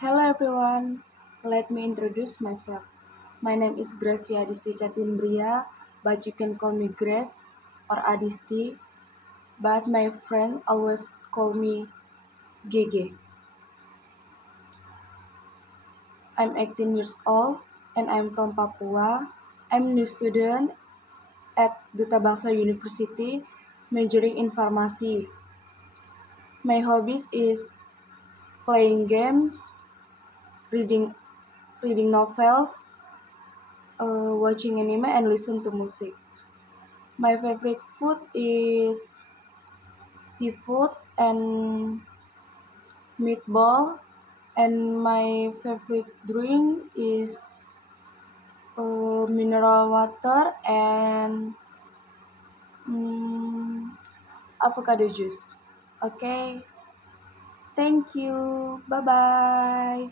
Hello everyone, let me introduce myself. My name is Gracia Adisti Chatimbria, but you can call me Grace or Adisti, but my friend always call me Gege. I'm 18 years old and I'm from Papua. I'm a new student at Duta Bangsa University, majoring in pharmacy. My hobbies is playing games, reading reading novels, watching anime, and listen to music. My favorite food is seafood and meatball, and my favorite drink is mineral water and mm, avocado juice. Okay, thank you. Bye bye.